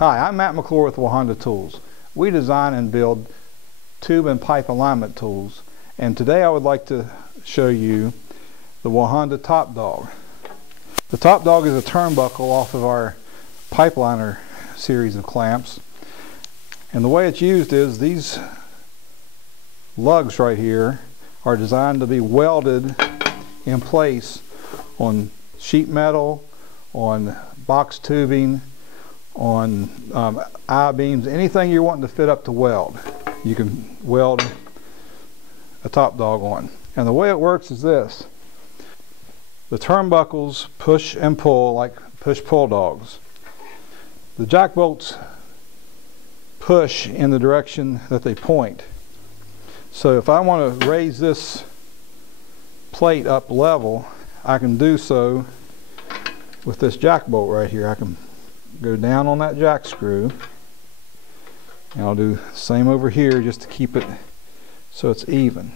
Hi, I'm Matt McClure with Walhonde Tools. We design and build tube and pipe alignment tools, and today I would like to show you the Walhonde Top Dawg. The Top Dawg is a turnbuckle off of our pipeliner series of clamps, and the way it's used is these lugs right here are designed to be welded in place on sheet metal, on box tubing, on I-beams, anything you're wanting to fit up to weld, you can weld a Top Dawg on. And the way it works is this: the turnbuckles push and pull like push-pull dogs. The jack bolts push in the direction that they point. So if I want to raise this plate up level, I can do so with this jack bolt right here. I can go down on that jack screw, and I'll do the same over here just to keep it so it's even.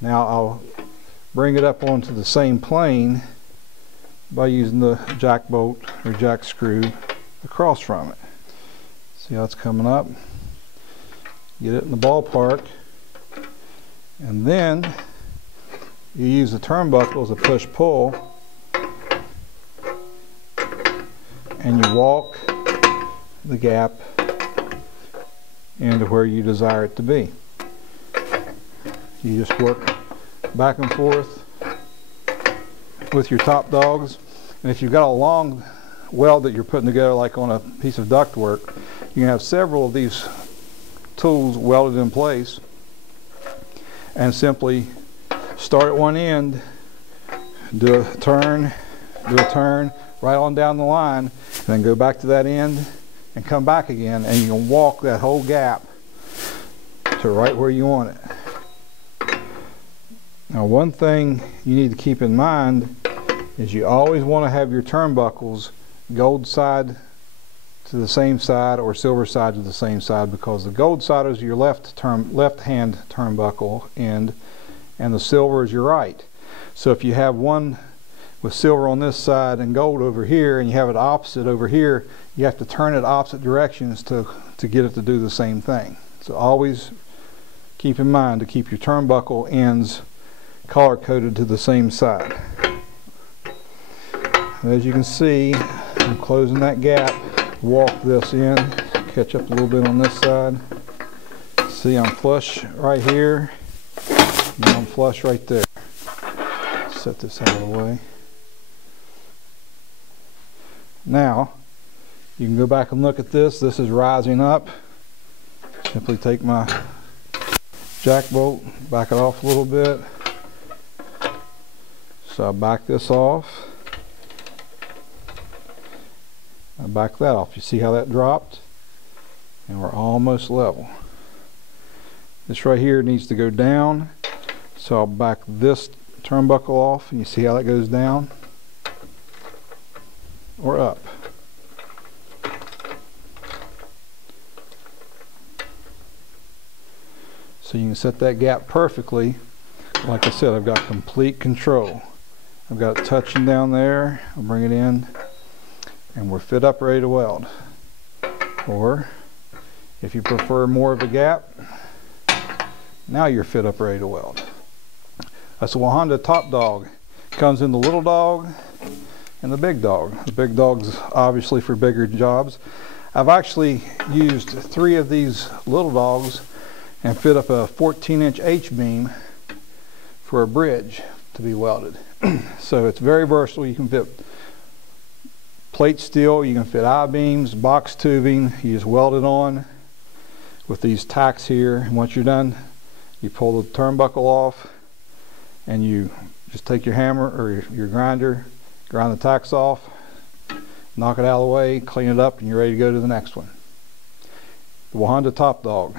Now I'll bring it up onto the same plane by using the jack bolt or jack screw across from it. See how it's coming up? Get it in the ballpark, and then you use the turnbuckle as a push-pull, and you walk the gap into where you desire it to be. You just work back and forth with your Top Dawgs, and if you've got a long weld that you're putting together like on a piece of ductwork, you can have several of these tools welded in place and simply start at one end, do a turn right on down the line, and then go back to that end and come back again, and you can walk that whole gap to right where you want it. Now, one thing you need to keep in mind is you always want to have your turnbuckles gold side to the same side or silver side to the same side, because the gold side is your left hand turnbuckle end and the silver is your right. So if you have one with silver on this side and gold over here, and you have it opposite over here, you have to turn it opposite directions to get it to do the same thing. So always keep in mind to keep your turnbuckle ends color coded to the same side. As you can see, I'm closing that gap. Walk this in, catch up a little bit on this side. See, I'm flush right here, and I'm flush right there. Set this out of the way. Now, you can go back and look at this. This is rising up. Simply take my jack bolt, back it off a little bit. So I back this off. I back that off. You see how that dropped? And we're almost level. This right here needs to go down. So I'll back this turnbuckle off, and you see how that goes down or up. So you can set that gap perfectly. Like I said, I've got complete control. I've got it touching down there. I'll bring it in, and we're fit up, ready to weld. Or if you prefer more of a gap, now you're fit up, ready to weld. That's a Walhonde Top Dawg. Comes in the little dog and the big dog. The big dog's obviously for bigger jobs. I've actually used 3 of these little dogs and fit up a 14-inch H-beam for a bridge to be welded. So it's very versatile. You can fit plate steel, you can fit I-beams, box tubing. You just weld it on with these tacks here, and once you're done, you pull the turnbuckle off, and you just take your hammer or your grinder, grind the tacks off, knock it out of the way, clean it up, and you're ready to go to the next one. The Walhonde Top Dawg.